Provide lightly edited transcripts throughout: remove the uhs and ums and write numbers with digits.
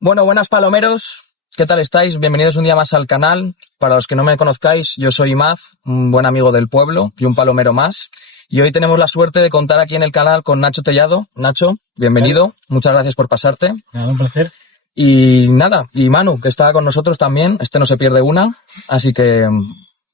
Bueno, buenas palomeros, ¿qué tal estáis? Bienvenidos un día más al canal. Para los que no me conozcáis, yo soy Imaz, un buen amigo del pueblo y un palomero más. Y hoy tenemos la suerte de contar aquí en el canal con Nacho Tellado. Nacho, bienvenido, muchas gracias por pasarte. Nada, un placer. Y nada, y Manu, que está con nosotros también, no se pierde una. Así que,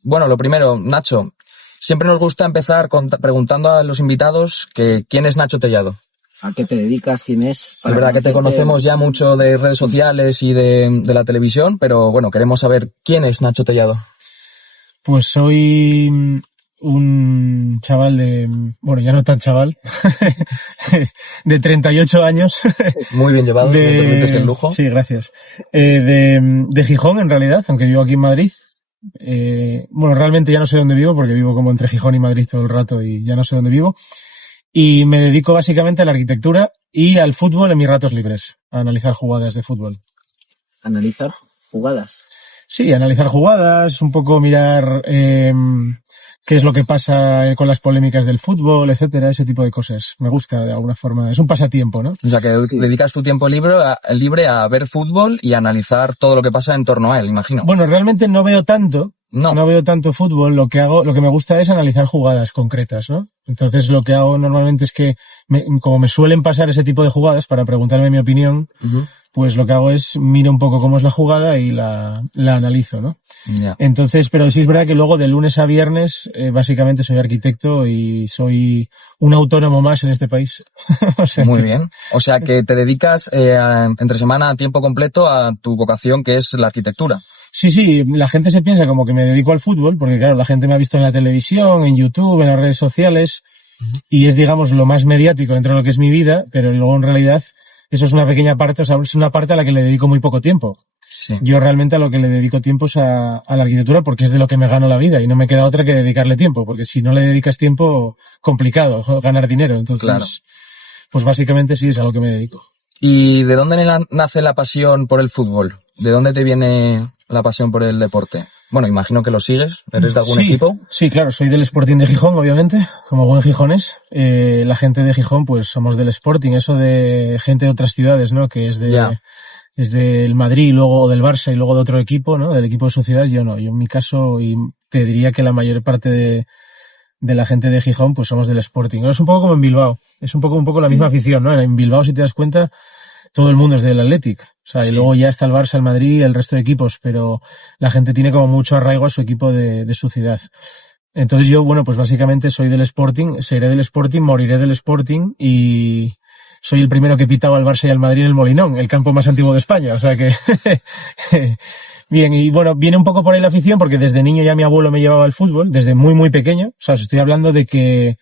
bueno, lo primero, Nacho, siempre nos gusta empezar preguntando a los invitados que quién es Nacho Tellado. ¿A qué te dedicas? ¿Quién es? Es verdad que te conocemos ya mucho de redes sociales y de la televisión, pero bueno, queremos saber quién es Nacho Tellado. Pues soy un chaval bueno, ya no tan chaval, de 38 años. Muy bien llevado, si me permites el lujo. Sí, gracias. De Gijón, en realidad, aunque vivo aquí en Madrid. Bueno, realmente ya no sé dónde vivo, porque vivo como entre Gijón y Madrid todo el rato y ya no sé dónde vivo. Y me dedico básicamente a la arquitectura y al fútbol en mis ratos libres, a analizar jugadas de fútbol. ¿Analizar jugadas? Sí, analizar jugadas, un poco mirar qué es lo que pasa con las polémicas del fútbol, etcétera, ese tipo de cosas. Me gusta de alguna forma, es un pasatiempo, ¿no? O sea, que sí, dedicas tu tiempo libre a ver fútbol y a analizar todo lo que pasa en torno a él, imagino. Bueno, realmente no veo tanto. No veo tanto fútbol, lo que me gusta es analizar jugadas concretas, ¿no? Entonces lo que hago normalmente es que, como me suelen pasar ese tipo de jugadas para preguntarme mi opinión, pues lo que hago es miro un poco cómo es la jugada y la analizo, ¿no? Yeah. Entonces, pero sí es verdad que luego de lunes a viernes, básicamente soy arquitecto y soy un autónomo más en este país. O sea Muy bien. O sea que te dedicas entre semana a tiempo completo a tu vocación, que es la arquitectura. Sí, la gente se piensa como que me dedico al fútbol, porque claro, la gente me ha visto en la televisión, en YouTube, en las redes sociales, y es, digamos, lo más mediático dentro de lo que es mi vida, pero luego en realidad eso es una pequeña parte, o sea, es una parte a la que le dedico muy poco tiempo. Sí. Yo realmente a lo que le dedico tiempo es a la arquitectura, porque es de lo que me gano la vida y no me queda otra que dedicarle tiempo, porque si no le dedicas tiempo, complicado ganar dinero. Entonces, claro, pues básicamente sí es a lo que me dedico. ¿Y de dónde nace la pasión por el fútbol? ¿De dónde te viene la pasión por el deporte? Bueno, imagino que lo sigues. ¿Eres de algún equipo? Sí, claro, soy del Sporting de Gijón, obviamente, como buen gijonés. La gente de Gijón, pues somos del Sporting, eso de gente de otras ciudades, ¿no? Que es es del Madrid, luego del Barça y luego de otro equipo, ¿no? Del equipo de su ciudad, yo no. Yo en mi caso, y te diría que la mayor parte de la gente de Gijón, pues somos del Sporting. Es un poco como en Bilbao, es un poco la misma afición, ¿no? En Bilbao, si te das cuenta, todo el mundo es del Athletic. O sea, y luego ya está el Barça, el Madrid, el resto de equipos, pero la gente tiene como mucho arraigo a su equipo de su ciudad. Entonces yo, bueno, pues básicamente soy del Sporting, seré del Sporting, moriré del Sporting y soy el primero que pitaba al Barça y al Madrid en el Molinón, el campo más antiguo de España. O sea que bien, y bueno, viene un poco por ahí la afición porque desde niño ya mi abuelo me llevaba al fútbol, desde muy, muy pequeño. O sea, os estoy hablando de que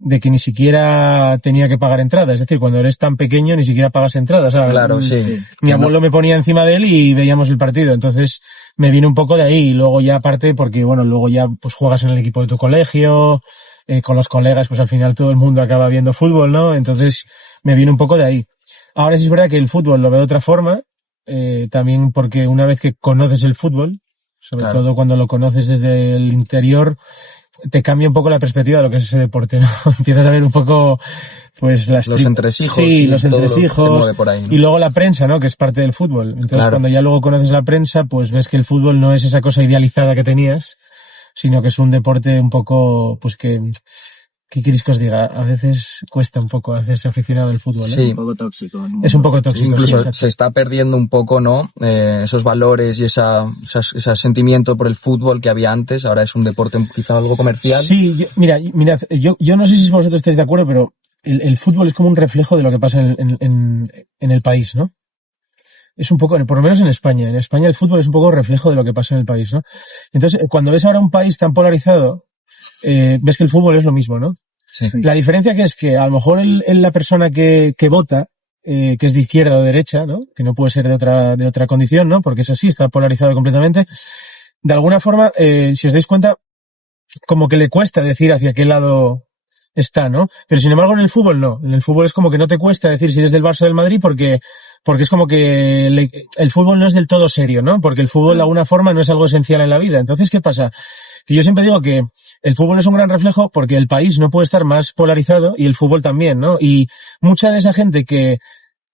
ni siquiera tenía que pagar entrada. Es decir, cuando eres tan pequeño ni siquiera pagas entrada. O sea, claro, sí. Mi abuelo me ponía encima de él y veíamos el partido. Entonces me vino un poco de ahí. Y luego ya aparte, porque bueno, luego ya pues juegas en el equipo de tu colegio, con los colegas, pues al final todo el mundo acaba viendo fútbol, ¿no? Entonces me viene un poco de ahí. Ahora sí es verdad que el fútbol lo veo de otra forma, también porque una vez que conoces el fútbol, sobre todo cuando lo conoces desde el interior, te cambia un poco la perspectiva de lo que es ese deporte, ¿no? Empiezas a ver un poco, pues los entresijos. Sí, los entresijos. Por ahí, ¿no? Y luego la prensa, ¿no? Que es parte del fútbol. Entonces, cuando ya luego conoces la prensa, pues ves que el fútbol no es esa cosa idealizada que tenías, sino que es un deporte un poco, pues ¿qué queréis que os diga? A veces cuesta un poco hacerse aficionado al fútbol, ¿eh? Sí. Un poco tóxico. Es un poco tóxico. Sí, incluso sí, se está perdiendo un poco, ¿no? Esos valores y ese sentimiento por el fútbol que había antes. Ahora es un deporte quizá algo comercial. Sí, mirad, yo no sé si vosotros estáis de acuerdo, pero el fútbol es como un reflejo de lo que pasa en el país, ¿no? Es un poco, por lo menos en España. En España el fútbol es un poco reflejo de lo que pasa en el país, ¿no? Entonces, cuando ves ahora un país tan polarizado, ves que el fútbol es lo mismo, ¿no? Sí. La diferencia que es que a lo mejor la persona que vota, que es de izquierda o derecha, ¿no? Que no puede ser de otra condición, ¿no? Porque es así, está polarizado completamente. De alguna forma, si os dais cuenta, como que le cuesta decir hacia qué lado está, ¿no? Pero sin embargo en el fútbol no. En el fútbol es como que no te cuesta decir si eres del Barça o del Madrid porque es como que el fútbol no es del todo serio, ¿no? Porque el fútbol de alguna forma no es algo esencial en la vida. Entonces, ¿qué pasa? Que yo siempre digo que el fútbol es un gran reflejo porque el país no puede estar más polarizado y el fútbol también, ¿no? Y mucha de esa gente que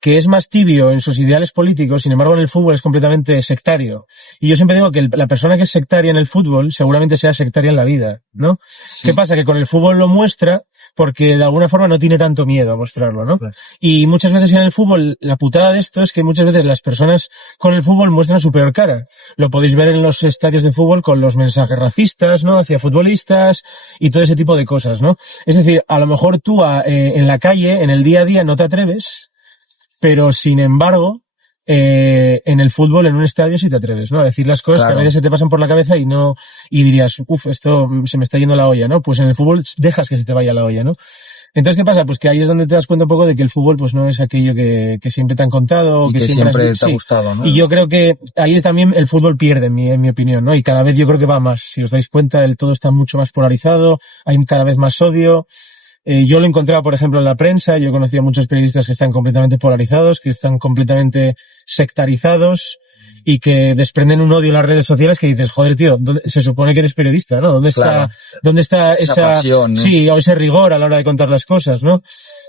que es más tibio en sus ideales políticos, sin embargo en el fútbol es completamente sectario. Y yo siempre digo que la persona que es sectaria en el fútbol seguramente sea sectaria en la vida, ¿no? Sí. ¿Qué pasa? Que con el fútbol lo muestra porque de alguna forma no tiene tanto miedo a mostrarlo, ¿no? Claro. Y muchas veces en el fútbol, la putada de esto es que muchas veces las personas con el fútbol muestran su peor cara. Lo podéis ver en los estadios de fútbol con los mensajes racistas, ¿no? Hacia futbolistas y todo ese tipo de cosas, ¿no? Es decir, a lo mejor tú en la calle, en el día a día, no te atreves, pero sin embargo, en el fútbol, en un estadio, sí te atreves, ¿no? A decir las cosas que a Claro. veces se te pasan por la cabeza y dirías, esto se me está yendo la olla, ¿no? Pues en el fútbol dejas que se te vaya la olla, ¿no? Entonces, ¿qué pasa? Pues que ahí es donde te das cuenta un poco de que el fútbol, pues no es aquello que siempre te han contado, Y que que siempre siempre has... te ha sí. gustado, ¿no? Y yo creo que ahí también el fútbol pierde, en mi opinión, ¿no? Y cada vez yo creo que va más. Si os dais cuenta, el todo está mucho más polarizado, hay cada vez más odio. Yo lo he encontrado, por ejemplo, en la prensa. Yo he conocido a muchos periodistas que están completamente polarizados, que están completamente sectarizados y que desprenden un odio en las redes sociales que dices, joder, tío, se supone que eres periodista, ¿no? Claro. ¿Dónde está Esa esa pasión, ¿no? sí, o ese rigor a la hora de contar las cosas, ¿no?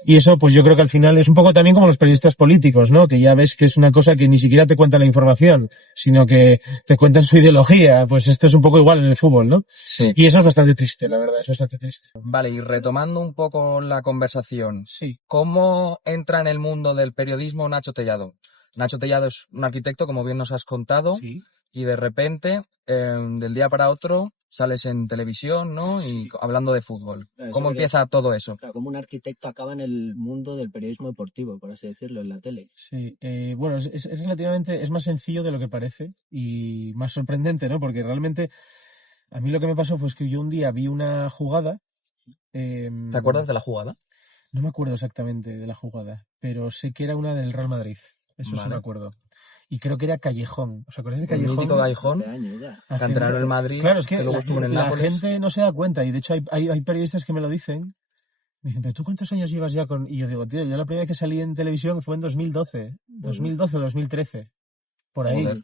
Y eso, pues yo creo que al final es un poco también como los periodistas políticos, ¿no? Que ya ves que es una cosa que ni siquiera te cuenta la información, sino que te cuentan su ideología. Pues esto es un poco igual en el fútbol, ¿no? Sí. Y eso es bastante triste, la verdad, es bastante triste. Vale, y retomando un poco la conversación, Sí. ¿cómo entra en el mundo del periodismo Nacho Tellado? Nacho Tellado es un arquitecto, como bien nos has contado, Sí. y de repente, del día para otro, sales en televisión, ¿no? Y hablando de fútbol. Claro, ¿Cómo eso que- empieza todo eso? Claro, como un arquitecto acaba en el mundo del periodismo deportivo, por así decirlo, en la tele. Sí, bueno, es relativamente, es más sencillo de lo que parece y más sorprendente, ¿no? Porque realmente a mí lo que me pasó fue que yo un día vi una jugada. ¿Te acuerdas de la jugada? No me acuerdo exactamente de la jugada, pero sé que era una del Real Madrid. Eso sí Vale. me acuerdo. Y creo que era Callejón. ¿Os acordáis de El Callejón? mítico Callejón, Hace años ya. canterano del Madrid, Claro, es que luego estuvo en el la Nápoles. gente no se da cuenta y de hecho hay periodistas que me lo dicen. Me dicen, pero ¿tú cuántos años llevas ya con...? Y yo digo, tío, yo la primera vez que salí en televisión fue en 2012. 2012 o 2013. Por ahí. Joder.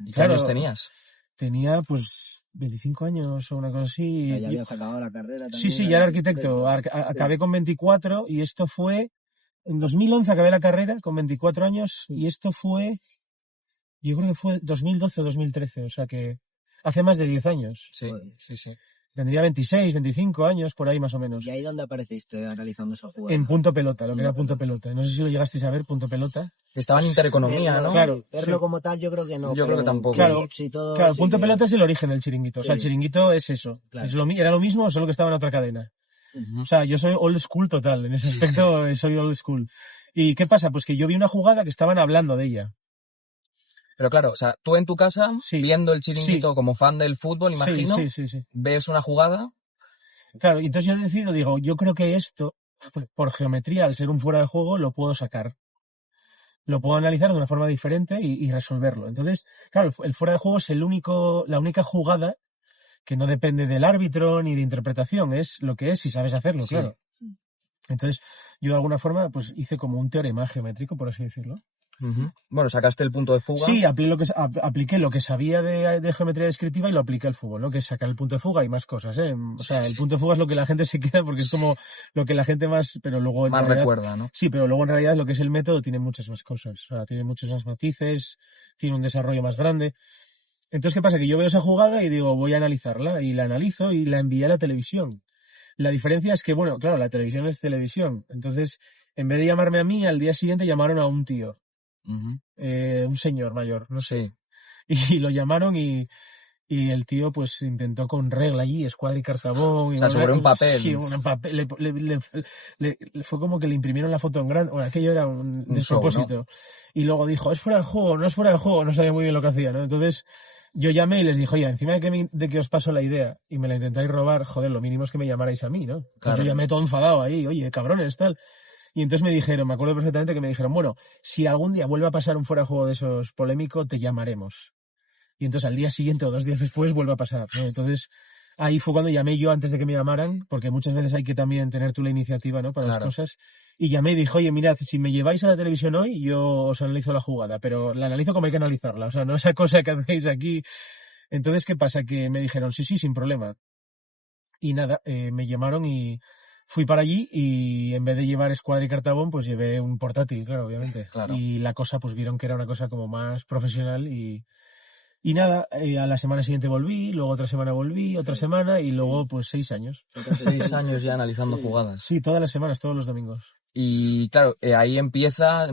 ¿Y qué Claro. años tenías? Tenía pues 25 años o una cosa así. O sea, ya Yo- habías acabado la carrera Sí, también. sí, ya era arquitecto. Acabé con 24 y esto fue... En 2011 acabé la carrera con 24 años y esto fue... Yo creo que fue 2012 o 2013, o sea que hace más de 10 años. Sí, Joder. sí, sí. Tendría 26, 25 años, por ahí más o menos. ¿Y ahí dónde apareciste analizando esa jugada? En Punto Pelota, lo que era Punto Punto Pelota. No sé si lo llegasteis a ver, Punto Pelota. Estaba en Intereconomía, ¿no? Claro. Verlo sí. como tal yo creo que no. Yo creo pero que tampoco. Claro, clips y todo, Claro, sí Punto que- Pelota es el origen del chiringuito. O sea, el Sí. chiringuito es eso. Claro. Era lo mismo, solo que estaba en otra cadena. Ujú. O sea, yo soy old school total. En ese aspecto soy old school. ¿Y qué pasa? Pues que yo vi una jugada que estaban hablando de ella. Pero claro, o sea, tú en tu casa, Sí. viendo el chiringuito Sí. como fan del fútbol, imagino, Sí. ves una jugada. Claro, y entonces yo decido, digo, yo creo que esto, por geometría, al ser un fuera de juego, lo puedo sacar. Lo puedo analizar de una forma diferente y resolverlo. Entonces, claro, el fuera de juego es la única jugada que no depende del árbitro ni de interpretación, es lo que es si sabes hacerlo, Sí. claro. Entonces, yo de alguna forma, pues hice como un teorema geométrico, por así decirlo. Ujú. Bueno, sacaste el punto de fuga. Sí, apliqué lo que sabía de geometría descriptiva y lo apliqué al fútbol, ¿no? Que es sacar el punto de fuga y más cosas, ¿eh? O sea, el punto de fuga es lo que la gente se queda porque es como lo que la gente más, pero luego en Más realidad, recuerda, ¿no? sí, pero luego en realidad lo que es el método tiene muchas más cosas, o sea, tiene muchos más matices, tiene un desarrollo más grande. Entonces, ¿qué pasa? Que yo veo esa jugada y digo, voy a analizarla, y la analizo y la envié a la televisión. La diferencia es que, bueno, claro, la televisión es televisión. Entonces, en vez de llamarme a mí, al día siguiente llamaron a un tío, Ujú. un señor mayor, no sé. Sí. Y lo llamaron y el tío pues intentó con regla allí, escuadra y cartabón. O sea, sobre un papel. Sí, un papel. Fue como que le imprimieron la foto en grande. Bueno, aquello era un show, despropósito. Y luego dijo, es fuera de juego, no es fuera de juego. No sabía muy bien lo que hacía, ¿no? Entonces yo llamé y les dije, oye, encima de que os paso la idea y me la intentáis robar, joder, lo mínimo es que me llamarais a mí, ¿no? Entonces Claro. yo llamé todo enfadado ahí, oye, cabrones, tal. Y entonces me dijeron, me acuerdo perfectamente que me dijeron, bueno, si algún día vuelve a pasar un fuera de juego de esos polémico, te llamaremos. Y entonces al día siguiente o 2 días después vuelve a pasar, ¿no? Entonces ahí fue cuando llamé yo antes de que me llamaran, porque muchas veces hay que también tener tú la iniciativa, ¿no? Para Claro. las cosas. Y llamé y dije, oye, mirad, si me lleváis a la televisión hoy, yo os analizo la jugada, pero la analizo como hay que analizarla, o sea, no esa cosa que hacéis aquí. Entonces, ¿qué pasa? Que me dijeron, sí, sin problema. Y nada, me llamaron y fui para allí y en vez de llevar escuadra y cartabón, pues llevé un portátil, claro, obviamente. Claro. Y la cosa, pues vieron que era una cosa como más profesional y nada, a la semana siguiente volví, luego otra semana volví, otra semana y luego pues 6 años. Entonces, 6 años ya analizando Sí. jugadas. Sí, todas las semanas, todos los domingos. Y claro, ahí empiezas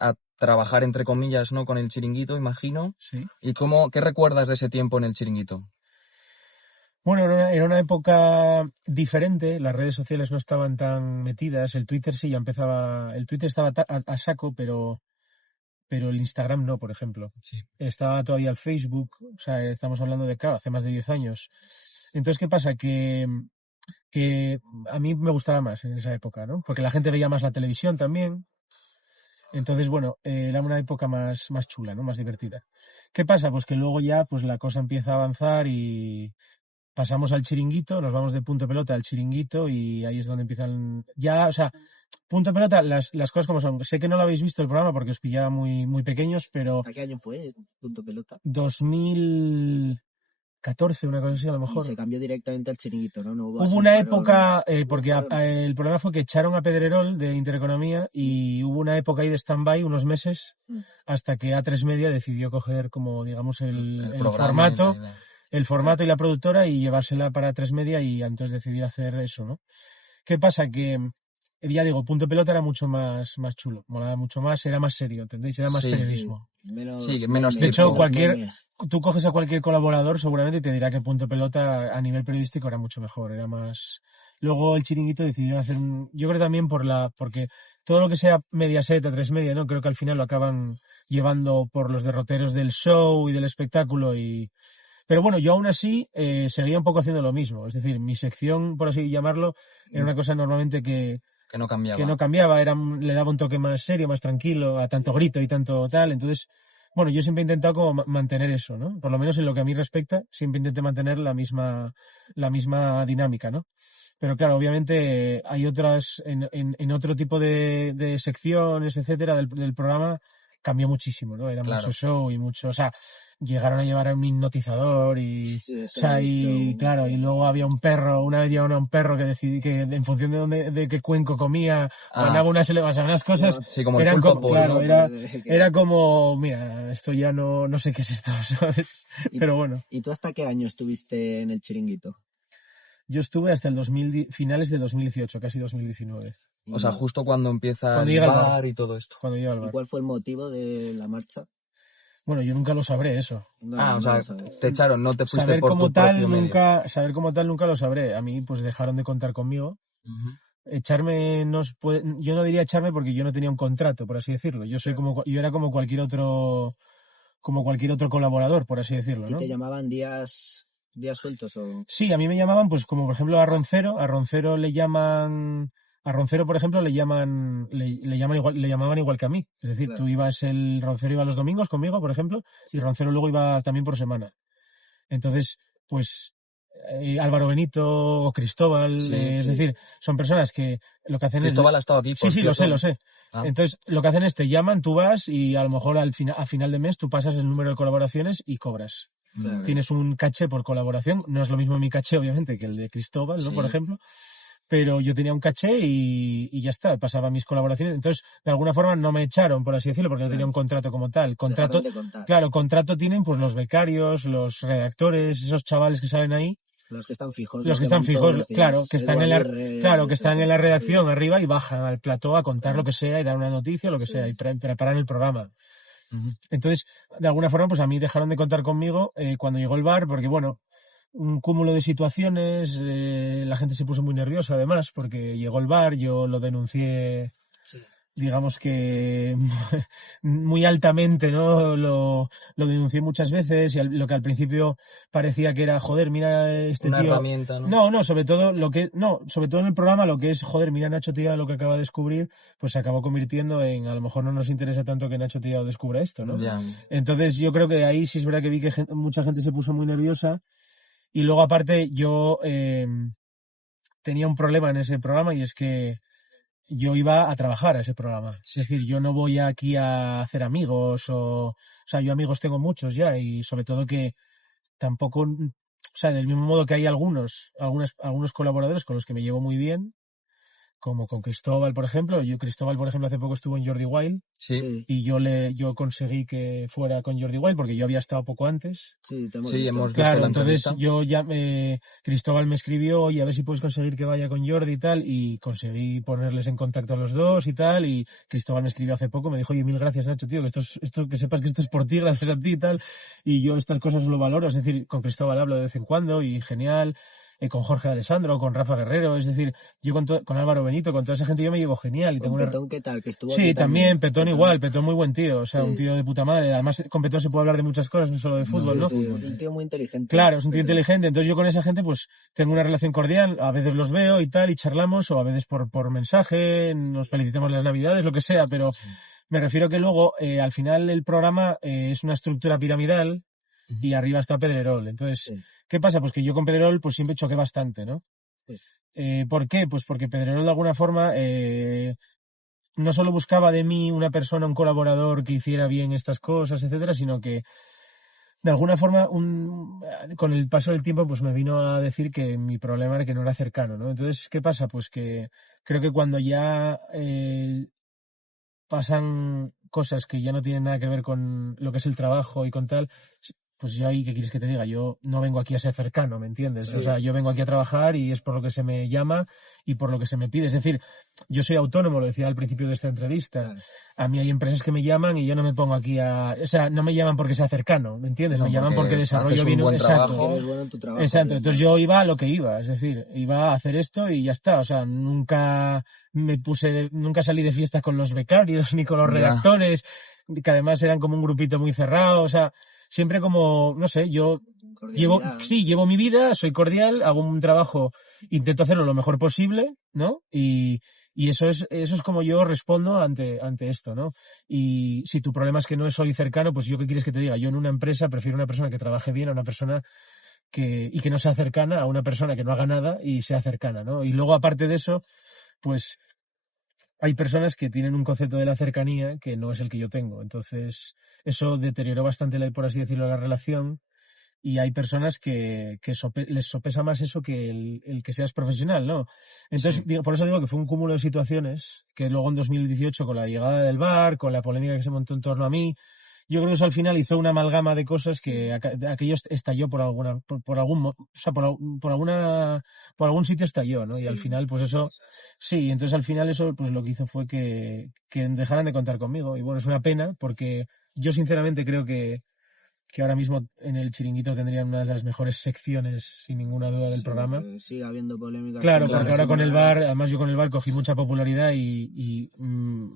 a trabajar, entre comillas, ¿no? Con el chiringuito, imagino. Sí. ¿Y qué recuerdas de ese tiempo en el chiringuito? Bueno, era una época diferente, las redes sociales no estaban tan metidas, el Twitter sí ya empezaba, el Twitter estaba a saco, pero el Instagram no, por ejemplo. Sí. Estaba todavía el Facebook, o sea, estamos hablando de, claro, hace más de 10 años. Entonces, ¿qué pasa? Que a mí me gustaba más en esa época, ¿no? Porque la gente veía más la televisión también. Entonces, bueno, era una época más chula, ¿no? Más divertida. ¿Qué pasa? Pues que luego ya pues la cosa empieza a avanzar y pasamos al chiringuito, nos vamos de punto pelota al chiringuito y ahí es donde empiezan ya, o sea, punto pelota, las cosas como son. Sé que no lo habéis visto el programa porque os pillaba muy pequeños, pero ¿A qué año fue Punto Pelota? 2014, una cosa así a lo Y mejor. se cambió directamente al chiringuito, ¿no? No hubo Hubo así un una parón. época, porque Hubo un parón. el problema fue que echaron a Pedrerol de Intereconomía y hubo una época ahí de stand-by, unos meses, hasta que A3 Media decidió coger como, digamos, el programa y la formato, idea. y la productora y llevársela para A3 Media y entonces decidió hacer eso, ¿no? ¿Qué pasa? Que, ya digo, Punto Pelota era mucho más chulo, molaba mucho más, era más serio, ¿entendéis? Era más Sí. periodismo. Menos, Sí, menos De hecho, tipo. tú coges a cualquier colaborador seguramente y te dirá que Punto Pelota a nivel periodístico era mucho mejor, era más. Luego el Chiringuito decidió hacer yo creo también porque todo lo que sea Mediaset, A3 Media, ¿no? Creo que al final lo acaban llevando por los derroteros del show y del espectáculo pero bueno, yo aún así seguía un poco haciendo lo mismo. Es decir, mi sección, por así llamarlo, era una cosa normalmente que no cambiaba. no cambiaba, le daba un toque más serio, más tranquilo, a tanto grito y tanto tal. Entonces, bueno, yo siempre he intentado como mantener eso, ¿no? Por lo menos en lo que a mí respecta, siempre intenté mantener la misma dinámica, ¿no? Pero claro, obviamente hay otras, en otro tipo de secciones, etcétera, del programa, cambió muchísimo, ¿no? Era Claro. mucho show y mucho, o sea, llegaron a llevar a un hipnotizador y, Sí, eso o sea, lo he visto, y claro, y luego había un perro, una vez llevaron a un perro que decidí que en función de qué cuenco comía, ganaba unas cosas, Sí, como el eran pulpo Boy, claro, ¿no? era como, mira, esto ya no sé qué es esto, ¿sabes? Pero bueno. ¿Y tú hasta qué año estuviste en el chiringuito? Yo estuve hasta el finales de 2018, casi 2019. O sea, justo cuando empieza Cuando el llega el bar bar. y todo esto. Cuando llega al ¿Y bar. cuál fue el motivo de la marcha? Bueno, yo nunca lo sabré eso. O sea, lo sabes. te echaron, no te fuiste Saber por como tu tal propio medio. saber como tal nunca lo sabré. A mí pues dejaron de contar conmigo. Ujú. Echarme yo no diría echarme porque yo no tenía un contrato, por así decirlo. Yo era como cualquier otro colaborador, por así decirlo, ¿Y ¿no? te llamaban días sueltos o...? Sí, a mí me llamaban, pues como por ejemplo a Roncero. A Roncero le llaman. A Roncero, por ejemplo, le llaman igual, le llamaban igual que a mí. Es decir, Claro. Roncero iba los domingos conmigo, por ejemplo, y Roncero luego iba también por semana. Entonces, pues Álvaro Benito o Cristóbal, Sí, es decir, son personas que lo que hacen Cristóbal ha estado aquí, Sí, por sí, lo cierto. sé. Ah. Entonces, lo que hacen es te llaman, tú vas y a lo mejor a final de mes tú pasas el número de colaboraciones y cobras. Claro. Tienes un caché por colaboración. No es lo mismo mi caché, obviamente, que el de Cristóbal, ¿no? Sí. Por ejemplo. Pero yo tenía un caché y ya está, pasaba mis colaboraciones. Entonces, de alguna forma no me echaron, por así decirlo, porque no tenía un contrato como tal. Dejaron de contar. Claro, contrato tienen pues los becarios, los redactores, esos chavales que salen ahí. Los que están fijos. Los que están van fijos, todos los días. claro, que están Edu Aguirre, en la redacción arriba y bajan al plató a contar lo que sea y dar una noticia, lo que sea, y preparan el programa. Ujú. Entonces, de alguna forma, pues a mí dejaron de contar conmigo cuando llegó el bar, porque bueno, un cúmulo de situaciones, la gente se puso muy nerviosa además, porque llegó el bar, yo lo denuncié, digamos que muy altamente, ¿no? Lo denuncié muchas veces y lo que al principio parecía que era, joder, mira este Una tío. herramienta, ¿no? No, sobre todo en el programa lo que es, joder, mira Nacho Tirado lo que acaba de descubrir, pues se acabó convirtiendo en, a lo mejor no nos interesa tanto que Nacho Tirado descubra esto, ¿no? Ya. Entonces yo creo que ahí sí es verdad que vi que mucha gente se puso muy nerviosa y luego aparte yo tenía un problema en ese programa y es que yo iba a trabajar a ese programa. Es decir, yo no voy aquí a hacer amigos o sea, yo amigos tengo muchos ya y sobre todo que tampoco, o sea, del mismo modo que hay algunos colaboradores con los que me llevo muy bien, como con Cristóbal, por ejemplo. Cristóbal, por ejemplo, hace poco estuvo en Jordi Wild. Sí. Y yo conseguí que fuera con Jordi Wild porque yo había estado poco antes. Sí, hemos visto claro, la entonces entrevista. yo ya Cristóbal me escribió, oye, a ver si puedes conseguir que vaya con Jordi y tal, y conseguí ponerles en contacto a los dos y tal, y Cristóbal me escribió hace poco, me dijo, oye, mil gracias, Nacho, tío, que sepas que esto es por ti, gracias a ti y tal, y yo estas cosas lo valoro, es decir, con Cristóbal hablo de vez en cuando y genial. Con Jorge Alessandro, con Rafa Guerrero, es decir, yo con Álvaro Benito, con toda esa gente yo me llevo genial. Y ¿Con Petón qué tal? Que estuvo sí, aquí también, Petón Petón. igual, Petón muy buen tío, o sea, Sí. un tío de puta madre. Además, con Petón se puede hablar de muchas cosas, no solo de fútbol, ¿no? Sí, es un tío muy inteligente. Claro, es un tío Petón. inteligente, entonces yo con esa gente pues tengo una relación cordial, a veces los veo y tal, y charlamos, o a veces por mensaje, nos felicitamos las navidades, lo que sea, pero me refiero que luego, al final el programa es una estructura piramidal, y arriba está Pedrerol. Entonces, Sí. ¿qué pasa? Pues que yo con Pedrerol pues siempre choqué bastante, ¿no? Sí. ¿Por qué? Pues porque Pedrerol de alguna forma no solo buscaba de mí una persona, un colaborador que hiciera bien estas cosas, etcétera, sino que de alguna forma con el paso del tiempo pues me vino a decir que mi problema era que no era cercano, ¿no? Entonces, ¿qué pasa? Pues que creo que cuando ya pasan cosas que ya no tienen nada que ver con lo que es el trabajo y con tal, pues yo ahí, ¿qué quieres que te diga? Yo no vengo aquí a ser cercano, ¿me entiendes? Sí. O sea, yo vengo aquí a trabajar y es por lo que se me llama y por lo que se me pide. Es decir, yo soy autónomo, lo decía al principio de esta entrevista. Claro. A mí hay empresas que me llaman y yo no me pongo aquí o sea, no me llaman porque sea cercano, ¿me entiendes? No, me llaman porque desarrollo haces un bien. buen Exacto. trabajo. Eres bueno en tu trabajo. Exacto, entonces yo iba a lo que iba, es decir, iba a hacer esto y ya está, o sea, nunca salí de fiestas con los becarios ni con los Ya. redactores, que además eran como un grupito muy cerrado, o sea, siempre como, no sé, yo Cordialidad. llevo mi vida, soy cordial, hago un trabajo, intento hacerlo lo mejor posible, ¿no? Y eso es como yo respondo ante esto, ¿no? Y si tu problema es que no soy cercano, pues yo qué quieres que te diga, yo en una empresa prefiero una persona que trabaje bien a una persona y que no sea cercana a una persona que no haga nada y sea cercana, ¿no? Y luego, aparte de eso, pues hay personas que tienen un concepto de la cercanía que no es el que yo tengo. Entonces, eso deterioró bastante, por así decirlo, la relación. Y hay personas que les sopesa más eso que el que seas profesional, ¿no? Entonces, por eso digo que fue un cúmulo de situaciones que luego en 2018, con la llegada del VAR, con la polémica que se montó en torno a mí, yo creo que eso al final hizo una amalgama de cosas que aquello estalló por algún sitio estalló, ¿no? Y al final, pues eso, sí, entonces al final eso, pues lo que hizo fue que dejaran de contar conmigo. Y bueno, es una pena porque yo sinceramente creo que ahora mismo en el Chiringuito tendrían una de las mejores secciones, sin ninguna duda, del programa. Sigue habiendo polémicas. Claro, porque ahora con el VAR, además yo con el VAR cogí mucha popularidad y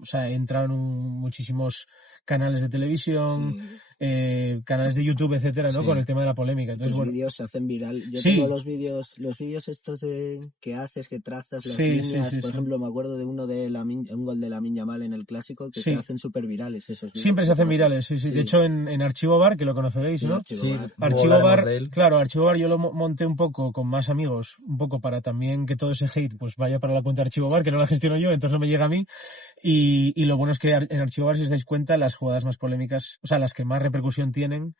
o sea, entraron muchísimos canales de televisión, canales de YouTube, etcétera, ¿no? Sí. Con el tema de la polémica. Entonces, Tus bueno, vídeos se hacen viral. Yo Sí. tengo los vídeos estos que haces, que trazas las Sí, líneas. sí, Por sí. ejemplo, me acuerdo de uno de un gol de Lamine Yamal en el Clásico que Sí. se hacen súper virales esos vídeos. siempre se hacen que haces. virales, sí. De hecho, en Archivo VAR, que lo conoceréis, Sí, ¿no? Archivo Sí, VAR. luego Archivo hablaremos VAR, de él. claro, Archivo VAR yo lo monté un poco con más amigos, un poco para también que todo ese hate pues vaya para la cuenta de Archivo VAR, que no la gestiono yo, entonces no me llega a mí. Y lo bueno es que en Archivo VAR, si os dais cuenta, las jugadas más polémicas, o sea, las que más repercusión tienen,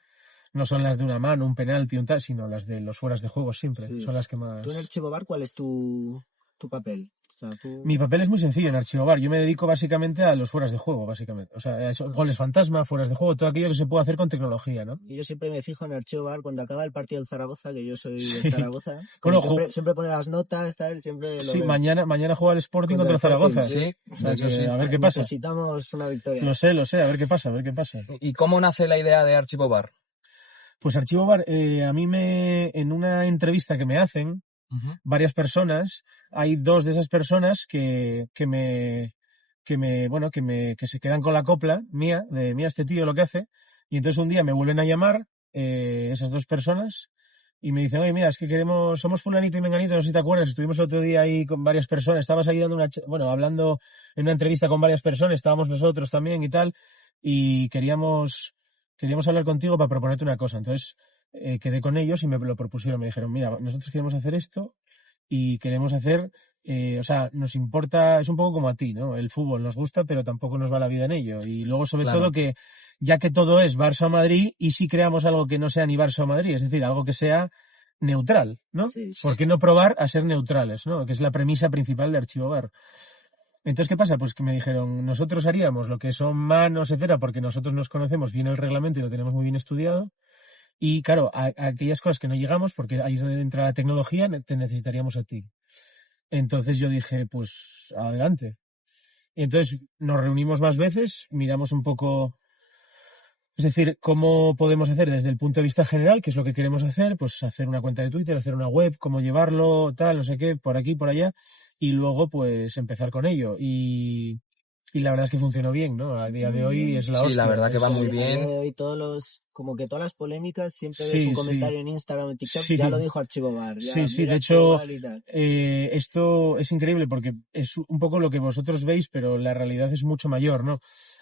no son las de una mano, un penalti, un tal, sino las de los fueras de juego siempre. Sí. Son las que más. ¿Tú en Archivo VAR cuál es tu papel? O sea, Mi papel es muy sencillo en Archivo VAR. Yo me dedico básicamente a los fueras de juego, básicamente. O sea, goles fantasma, fueras de juego, todo aquello que se puede hacer con tecnología, ¿no? Y yo siempre me fijo en Archivo VAR cuando acaba el partido del Zaragoza, que yo soy Sí. de Zaragoza. Bueno, siempre pone las notas, tal, siempre lo Sí, veo. mañana juega el Sporting Contra contra el Sporting, Zaragoza. Sí, O sea, eso que, sí. a ver qué pasa. Necesitamos una victoria. Lo sé, a ver qué pasa. ¿Y cómo nace la idea de Archivo VAR? Pues Archivo VAR, a mí en una entrevista que me hacen, varias personas, hay dos de esas personas que se quedan con la copla mía, de mira este tío lo que hace, y entonces un día me vuelven a llamar esas dos personas y me dicen, oye, mira, es que somos fulanito y menganito, no sé si te acuerdas, estuvimos el otro día ahí con varias personas, estabas ahí hablando en una entrevista con varias personas, estábamos nosotros también y tal, y queríamos hablar contigo para proponerte una cosa. Entonces quedé con ellos y me lo propusieron, me dijeron, mira, nosotros queremos hacer esto y queremos hacer, o sea, nos importa, es un poco como a ti, ¿no? El fútbol nos gusta, pero tampoco nos va la vida en ello. Y luego, sobre Claro. todo, que ya que todo es Barça o Madrid, y si creamos algo que no sea ni Barça o Madrid, es decir, algo que sea neutral, ¿no? Sí, sí. ¿Por qué no probar a ser neutrales, ¿no? Que es la premisa principal de Archivo Bar. Entonces, ¿qué pasa? Pues que me dijeron, nosotros haríamos lo que son manos, etcétera, porque nosotros nos conocemos bien el reglamento y lo tenemos muy bien estudiado. Y claro, a aquellas cosas que no llegamos, porque ahí es donde entra la tecnología, te necesitaríamos a ti. Entonces yo dije, pues adelante. Y entonces nos reunimos más veces, miramos un poco, es decir, cómo podemos hacer desde el punto de vista general, qué es lo que queremos hacer, pues hacer una cuenta de Twitter, hacer una web, cómo llevarlo, tal, no sé qué, por aquí, por allá, y luego pues empezar con ello. Y la verdad es que funcionó bien, ¿no? A día de Muy hoy bien. es la Sí, la hostia. verdad que va muy A día bien. de hoy como que todas las polémicas, siempre ves un Sí, sí, comentario en Instagram o en TikTok, ya lo sí, dijo Archivo Bar, sí, ya sí. mira De Archivo hecho, Bar y tal. esto es increíble porque es un poco lo que vosotros veis, pero la realidad es mucho mayor, ¿no?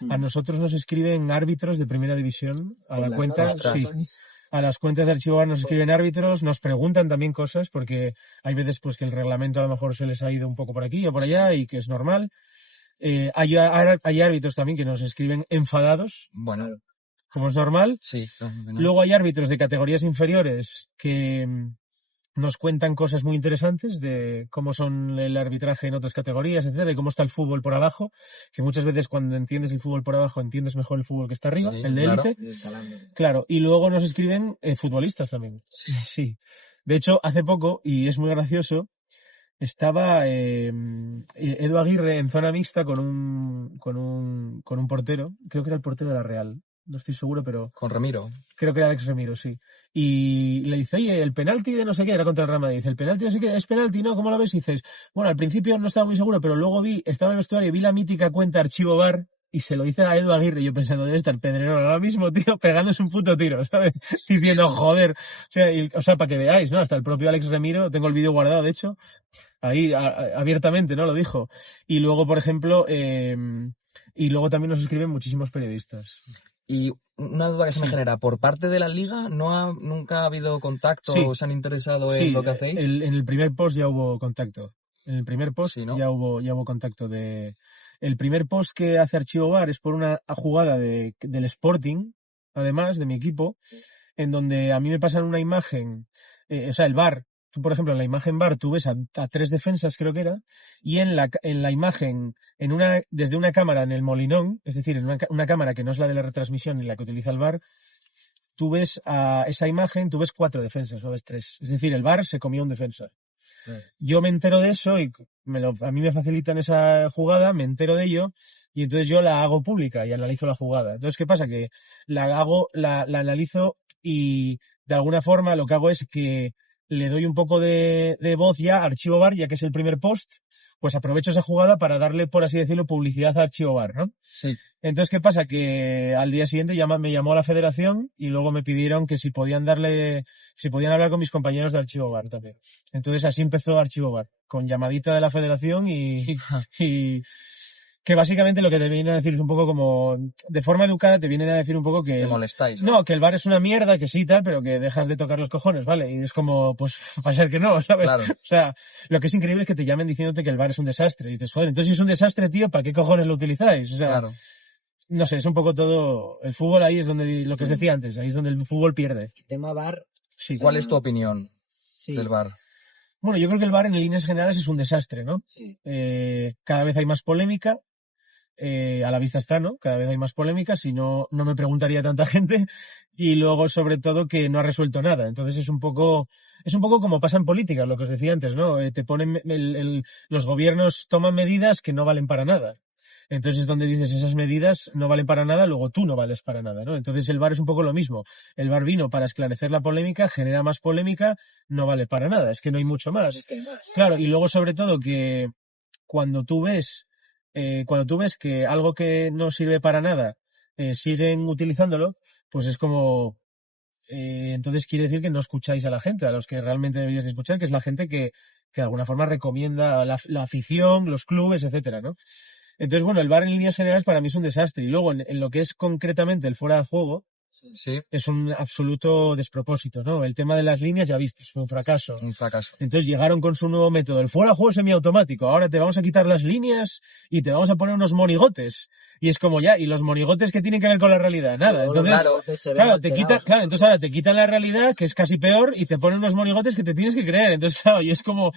A Mm. nosotros nos escriben árbitros de primera división a Por la las cuenta, notas que sí. Ostras. ponéis. A las cuentas de Archivo Bar nos Por- escriben árbitros, nos preguntan también cosas, porque hay veces pues que el reglamento a lo mejor se les ha ido un poco por aquí o por allá y que es normal. Hay árbitros también que nos escriben enfadados, Bueno, Claro. como es normal. sí, fenomenal. Luego hay árbitros de categorías inferiores que nos cuentan cosas muy interesantes de cómo son el arbitraje en otras categorías, etcétera, y cómo está el fútbol por abajo, que muchas veces cuando entiendes el fútbol por abajo entiendes mejor el fútbol que está arriba, Sí, el de claro. élite. Ir escalando. Claro, y luego nos escriben futbolistas también. Sí, sí. De hecho, hace poco, y es muy gracioso, estaba Edu Aguirre en zona mixta con un portero, creo que era el portero de la Real, no estoy seguro, pero Con Ramiro. creo que era Alex Remiro, sí. Y le dice, oye, el penalti de no sé qué, era contra el Real Madrid. Dice, el penalti de no sé qué, es penalti, ¿no? ¿Cómo lo ves? Y dices, bueno, al principio no estaba muy seguro, pero luego estaba en el vestuario y vi la mítica cuenta Archivo Bar y se lo dice a Edu Aguirre. Y yo pensando, debe estar Pedrerol ahora mismo, tío, pegándose un puto tiro, ¿sabes? Diciendo, joder. O sea, para que veáis, ¿no? Hasta el propio Alex Remiro, tengo el vídeo guardado, de hecho, ahí abiertamente, ¿no? Lo dijo. Y luego, por ejemplo, y luego también nos escriben muchísimos periodistas. Y una duda que se me Sí. genera, por parte de la liga, ¿nunca ha habido contacto Sí. o se han interesado en Sí, lo que hacéis? en el primer post ya hubo contacto. En el primer post Sí, ¿no? ya hubo contacto de. El primer post que hace Archivo Bar es por una jugada del Sporting, además, de mi equipo, en donde a mí me pasan una imagen, o sea, el VAR, tú, por ejemplo, en la imagen VAR tú ves a tres defensas, creo que era, y en la imagen, desde una cámara en el Molinón, es decir, en una cámara que no es la de la retransmisión ni la que utiliza el VAR, tú ves a esa imagen, tú ves 4 defensas, no ves 3. Es decir, el VAR se comió un defensa. Yo me entero de eso y a mí me facilitan esa jugada, me entero de ello y entonces yo la hago pública y analizo la jugada. Entonces, ¿qué pasa? Que la analizo y de alguna forma lo que hago es que le doy un poco de voz ya a Archivo Bar, ya que es el primer post, pues aprovecho esa jugada para darle, por así decirlo, publicidad a Archivo Bar, ¿no? Sí. Entonces, ¿qué pasa? Que al día siguiente me llamó a la federación y luego me pidieron que si podían hablar con mis compañeros de Archivo Bar también. Entonces así empezó Archivo Bar, con llamadita de la federación y que básicamente lo que te vienen a decir es un poco como, de forma educada te vienen a decir un poco que Te molestáis, ¿no? que el bar es una mierda, que sí y tal, pero que dejas de tocar los cojones, ¿vale? Y es como, pues, va a ser que no, ¿sabes? Claro. O sea, lo que es increíble es que te llamen diciéndote que el bar es un desastre. Y dices, joder, entonces si es un desastre, tío, ¿para qué cojones lo utilizáis? O sea, Claro. no sé, es un poco todo. El fútbol ahí es donde, lo que os decía antes, ahí es donde el fútbol pierde. Tema bar, Sí. ¿Cuál es tu opinión sí, del VAR? Bueno, yo creo que el bar en líneas generales es un desastre, ¿no? sí. Cada vez hay más polémica. A la vista está, ¿no? Cada vez hay más polémicas y no me preguntaría tanta gente. Y luego, sobre todo, que no ha resuelto nada. Entonces es un poco como pasa en política, lo que os decía antes, ¿no? Te ponen los gobiernos toman medidas que no valen para nada. Entonces es donde dices, esas medidas no valen para nada, luego tú no vales para nada, ¿no? Entonces el VAR es un poco lo mismo. El VAR vino para esclarecer la polémica, genera más polémica, no vale para nada, es que no hay mucho más. Es que hay más. Claro, y luego sobre todo que cuando tú ves que algo que no sirve para nada siguen utilizándolo, pues es como entonces quiere decir que no escucháis a la gente, a los que realmente deberíais de escuchar, que es la gente que de alguna forma recomienda la afición, los clubes, etcétera, ¿no? Entonces, bueno, el VAR en líneas generales para mí es un desastre. Y luego, en lo que es concretamente el fuera de juego, Sí, es un absoluto despropósito, ¿no? El tema de las líneas, ya viste, fue un fracaso. un fracaso. Entonces llegaron con su nuevo método, el fuera de juego semiautomático. Ahora te vamos a quitar las líneas y te vamos a poner unos monigotes. Y es como ya, ¿y los monigotes qué tienen que ver con la realidad? Nada. Luego los Entonces, monigotes se ven claro, alterados, ¿no? entonces ahora te quitan la realidad, que es casi peor, y te ponen unos monigotes que te tienes que creer. Entonces, claro, y es como,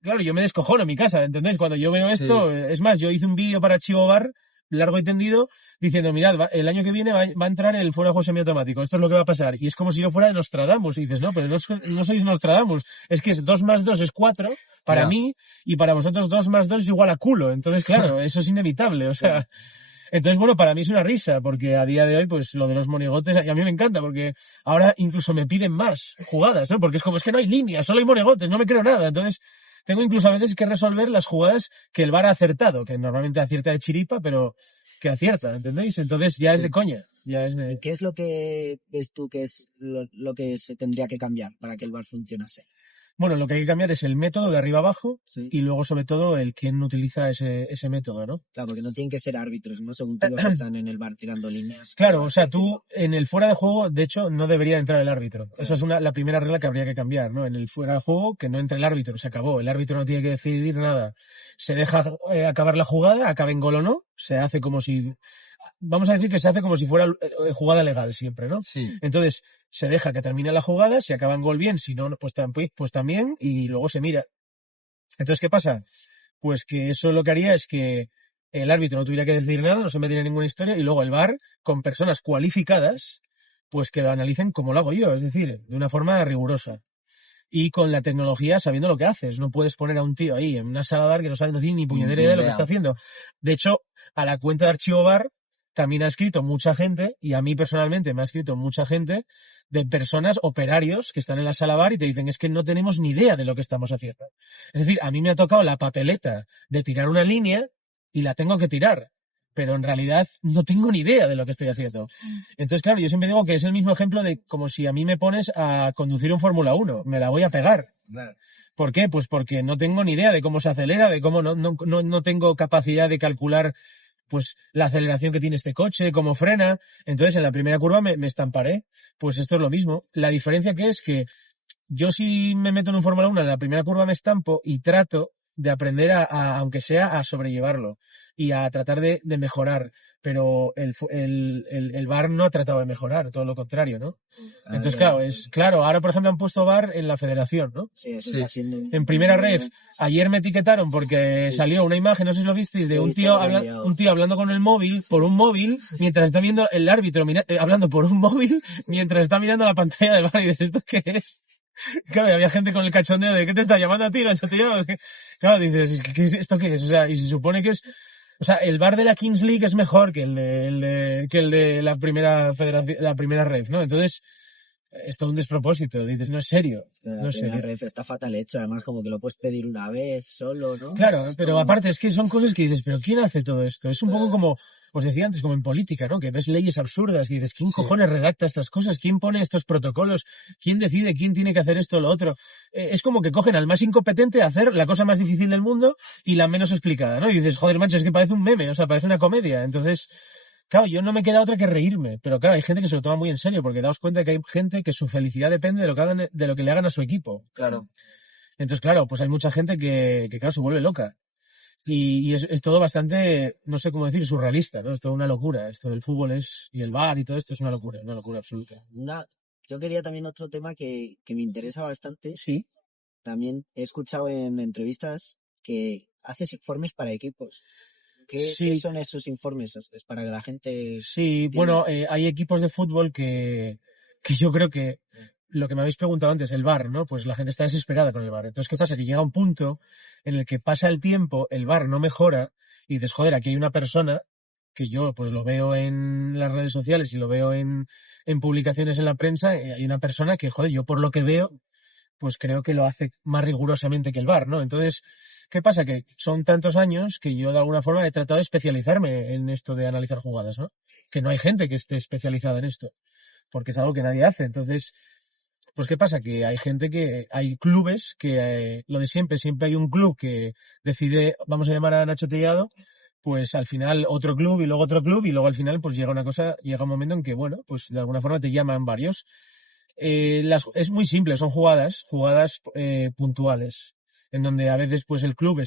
claro, yo me descojono en mi casa, ¿entendéis? Cuando yo veo Sí, esto, es más, yo hice un vídeo para Chivo Bar, largo y tendido, diciendo, mirad, el año que viene va a entrar el fuera de juego semiautomático, esto es lo que va a pasar. Y es como si yo fuera de Nostradamus, y dices, no, pero no sois Nostradamus, es que es 2 más 2 es 4 para ya. mí, y para vosotros 2 más 2 es igual a culo. Entonces, claro, eso es inevitable, o sea... Entonces, bueno, para mí es una risa, porque a día de hoy, pues lo de los monigotes, y a mí me encanta, porque ahora incluso me piden más jugadas, ¿no? Porque es como, es que no hay líneas, solo hay monigotes, no me creo nada. Entonces, tengo incluso a veces que resolver las jugadas que el VAR ha acertado, que normalmente acierta de chiripa, pero que acierta, ¿entendéis? Entonces ya es de Sí. coña, ya es ¿Y de... qué es lo que ves tú que es lo que se tendría que cambiar para que el VAR funcionase? Bueno, lo que hay que cambiar es el método de arriba abajo Sí. y luego, sobre todo, el quién utiliza ese método, ¿no? Claro, porque no tienen que ser árbitros, ¿no? Según tú los que están en el VAR tirando líneas. Claro, por o así sea, decirlo. tú en el fuera de juego, de hecho, no debería entrar el árbitro. Claro. Eso es la primera regla que habría que cambiar, ¿no? En el fuera de juego, que no entre el árbitro, se acabó. El árbitro no tiene que decidir nada. Se deja acabar la jugada, acabe en gol o no, se hace como si... Vamos a decir que se hace como si fuera jugada legal siempre, ¿no? Sí, Entonces, se deja que termine la jugada, si acaba en gol bien, si no, pues también, y luego se mira. Entonces, ¿qué pasa? Pues que eso lo que haría es que el árbitro no tuviera que decir nada, no se metiera en ninguna historia, y luego el VAR, con personas cualificadas, pues que lo analicen como lo hago yo, es decir, de una forma rigurosa. Y con la tecnología sabiendo lo que haces. No puedes poner a un tío ahí en una sala de VAR que no sabe, no tiene ni puñetera ni idea de lo que idea. está haciendo. De hecho, a la cuenta de archivo VAR también ha escrito mucha gente, y a mí personalmente me ha escrito mucha gente, de personas, operarios, que están en la sala VAR y te dicen, es que no tenemos ni idea de lo que estamos haciendo. Es decir, a mí me ha tocado la papeleta de tirar una línea y la tengo que tirar, pero en realidad no tengo ni idea de lo que estoy haciendo. Entonces, claro, yo siempre digo que es el mismo ejemplo de como si a mí me pones a conducir un Fórmula 1, me la voy a pegar. Claro. ¿Por qué? Pues porque no tengo ni idea de cómo se acelera, de cómo no tengo capacidad de calcular pues la aceleración que tiene este coche, cómo frena. Entonces, en la primera curva me estamparé. Pues esto es lo mismo. La diferencia que es que yo si me meto en un Fórmula 1, en la primera curva me estampo y trato de aprender aunque sea, a sobrellevarlo y a tratar de mejorar. Pero el VAR no ha tratado de mejorar, todo lo contrario, ¿no? Entonces, claro, ahora por ejemplo han puesto VAR en la federación, ¿no? Sí, eso Sí. está siendo En primera red, ayer me etiquetaron porque Sí. salió una imagen, no sé si lo visteis, de He un visto tío, que han liado. un tío hablando con el móvil, por un móvil, mientras está viendo el árbitro hablando por un móvil, mientras está mirando la pantalla del VAR y dices, ¿esto qué es? Claro, y había gente con el cachondeo de ¿qué te está llamando a ti? ¿No te llamo? Claro, dices, ¿esto qué es? O sea, y se supone que es... O sea, el VAR de la Kings League es mejor que el de la primera federación, la primera ref, ¿no? Entonces, es todo un despropósito. Dices, no es serio. La No es primera serio. ref está fatal hecho, además como que lo puedes pedir una vez solo, ¿no? Claro, pero Como- aparte es que son cosas que dices, pero ¿quién hace todo esto? Es un poco como, os decía antes, como en política, ¿no? Que ves leyes absurdas y dices, ¿quién Sí. cojones redacta estas cosas? ¿Quién pone estos protocolos? ¿Quién decide quién tiene que hacer esto o lo otro? Es como que cogen al más incompetente a hacer la cosa más difícil del mundo y la menos explicada, ¿no? Y dices, joder, macho, es que parece un meme, o sea, parece una comedia. Entonces, claro, yo no me queda otra que reírme, pero claro, hay gente que se lo toma muy en serio, porque daos cuenta que hay gente que su felicidad depende de lo que de lo que le hagan a su equipo. Claro. Entonces, claro, pues hay mucha gente que claro, se vuelve loca. Y es todo bastante, no sé cómo decir, surrealista, ¿no? Es toda una locura. Esto del fútbol y el VAR y todo esto es una locura absoluta. Yo quería también otro tema que me interesa bastante. Sí, También he escuchado en entrevistas que haces informes para equipos. ¿Qué sí, son esos informes? Es para que la gente sí. entienda. Bueno, hay equipos de fútbol que yo creo que lo que me habéis preguntado antes, el VAR, ¿no? Pues la gente está desesperada con el VAR. Entonces, ¿qué pasa? Que llega un punto en el que pasa el tiempo, el VAR no mejora y dices, joder, aquí hay una persona que yo pues lo veo en las redes sociales y lo veo en publicaciones en la prensa, hay una persona que, joder, yo por lo que veo, pues creo que lo hace más rigurosamente que el VAR, ¿no? Entonces, ¿qué pasa? Que son tantos años que yo de alguna forma he tratado de especializarme en esto de analizar jugadas, ¿no? Que no hay gente que esté especializada en esto, porque es algo que nadie hace. Entonces, pues ¿qué pasa? Que hay gente hay clubes que, lo de siempre hay un club que decide, vamos a llamar a Nacho Tellado, pues al final otro club y luego al final pues llega un momento en que, bueno, pues de alguna forma te llaman varios. Es muy simple, son jugadas puntuales, en donde a veces pues el club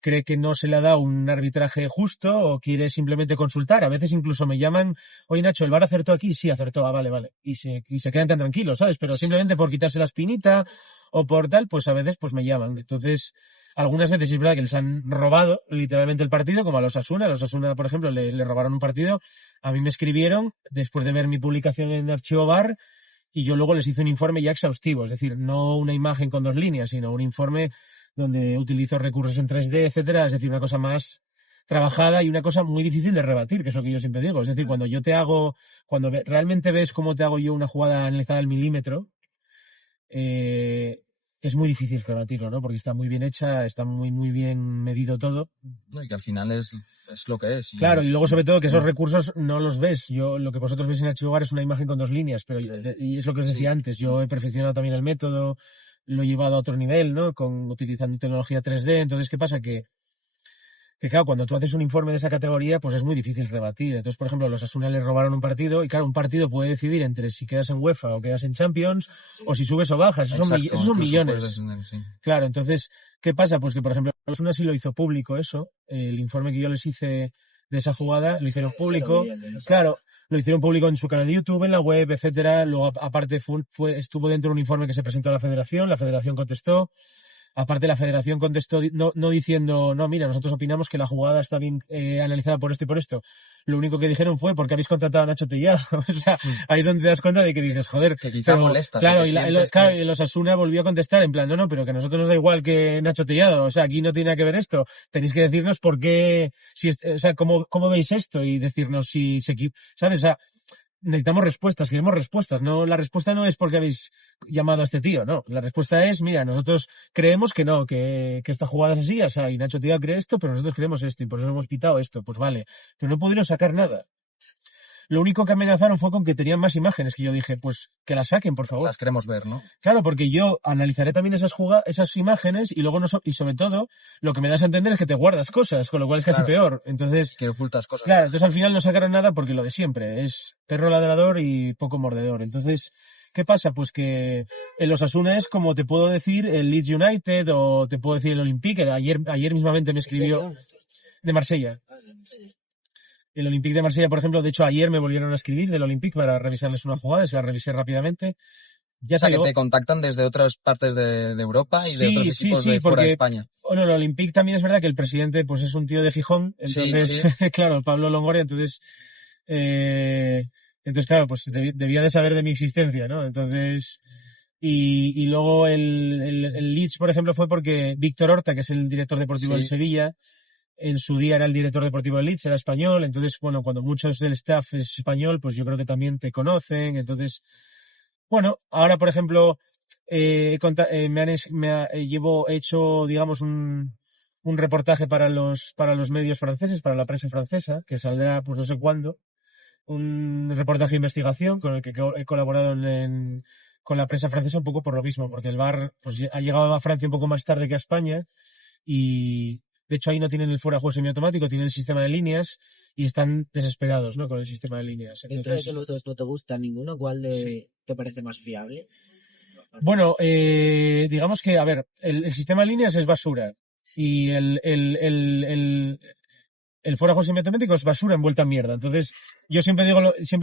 cree que no se le ha dado un arbitraje justo o quiere simplemente consultar. A veces incluso me llaman, oye Nacho, ¿el VAR acertó aquí? Sí, acertó, vale. Y se quedan tan tranquilos, ¿sabes? Pero simplemente por quitarse la espinita o por tal, pues a veces pues me llaman. Entonces, algunas veces es verdad que les han robado literalmente el partido, como a los Asuna. A los Asuna, por ejemplo, le robaron un partido. A mí me escribieron, después de ver mi publicación en Archivo VAR, y yo luego les hice un informe ya exhaustivo, es decir, no una imagen con 2 líneas, sino un informe donde utilizo recursos en 3D, etcétera, es decir, una cosa más trabajada y una cosa muy difícil de rebatir, que es lo que yo siempre digo. Es decir, realmente ves cómo te hago yo una jugada analizada al milímetro, es muy difícil rebatirlo, ¿no? Porque está muy bien hecha, está muy bien medido todo. No, y que al final es lo que es. Claro, y luego sobre todo que esos recursos no los ves. Lo que vosotros veis en Archivo VAR es una imagen con 2 líneas, pero y es lo que os decía antes, yo he perfeccionado también el método, lo he llevado a otro nivel, ¿no? Utilizando tecnología 3D. Entonces, ¿qué pasa? Que claro, cuando tú haces un informe de esa categoría, pues es muy difícil rebatir. Entonces, por ejemplo, los Asuna les robaron un partido y claro, un partido puede decidir entre si quedas en UEFA o quedas en Champions o si subes o bajas. Esos son millones. Sí. Claro, entonces, ¿qué pasa? Pues que, por ejemplo, Asuna sí lo hizo público eso. El informe que yo les hice de esa jugada lo hicieron público. Claro, lo hicieron público en su canal de YouTube, en la web, etcétera. Luego, aparte, estuvo dentro de un informe que se presentó a la federación contestó. Aparte, la federación contestó no diciendo, no, mira, nosotros opinamos que la jugada está bien analizada por esto y por esto. Lo único que dijeron fue, ¿por qué habéis contratado a Nacho Tellado? O sea, ahí es donde te das cuenta de que dices, joder. Que quizá molesta. Claro, y los Asuna volvió a contestar en plan, no, pero que a nosotros nos da igual que Nacho Tellado. O sea, aquí no tiene nada que ver esto. Tenéis que decirnos por qué, o sea, cómo veis esto y decirnos si se equivoca. ¿Sabes? O sea, necesitamos respuestas, queremos respuestas. No, la respuesta no es porque habéis llamado a este tío, no. La respuesta es, mira, nosotros creemos que no, que esta jugada es así, o sea, y Nacho Tellado cree esto, pero nosotros creemos esto y por eso hemos pitado esto. Pues vale, pero no pudieron sacar nada. Lo único que amenazaron fue con que tenían más imágenes, que yo dije, pues que las saquen, por favor. Las queremos ver, ¿no? Claro, porque yo analizaré también esas imágenes y luego y sobre todo lo que me das a entender es que te guardas cosas, con lo cual es casi peor. Entonces, que ocultas cosas. Claro, entonces al final no sacaron nada porque lo de siempre, es perro ladrador y poco mordedor. Entonces, ¿qué pasa? Pues que en los Asuna es como te puedo decir el Leeds United o te puedo decir el Olympique. Ayer mismamente me escribió de Marsella. El Olympique de Marsella, por ejemplo, de hecho ayer me volvieron a escribir del Olympique para revisarles una jugada, se la revisé rápidamente. Ya que te contactan desde otras partes de Europa y de otros equipos de fuera de España. Bueno, el Olympique también es verdad que el presidente pues es un tío de Gijón, entonces, claro, Pablo Longoria, entonces claro, pues debía de saber de mi existencia, ¿no? Entonces, y luego el Leeds, por ejemplo, fue porque Víctor Horta, que es el director deportivo del Sevilla, en su día era el director deportivo del Leeds, era español, entonces, bueno, cuando muchos del staff es español, pues yo creo que también te conocen, entonces, bueno, ahora, por ejemplo, he hecho, digamos, un reportaje para los medios franceses, para la prensa francesa, que saldrá, pues no sé cuándo, un reportaje de investigación con el que he colaborado con la prensa francesa un poco por lo mismo, porque el VAR pues, ha llegado a Francia un poco más tarde que a España y de hecho ahí no tienen el fuera de juego semiautomático, tienen el sistema de líneas y están desesperados, ¿no? Con el sistema de líneas. Entonces, dentro de que los dos no te gustan ninguno, ¿cuál te parece más fiable? Bueno, digamos que, a ver, el sistema de líneas es basura y el fuera de juego semiautomático es basura envuelta en mierda. Entonces, yo siempre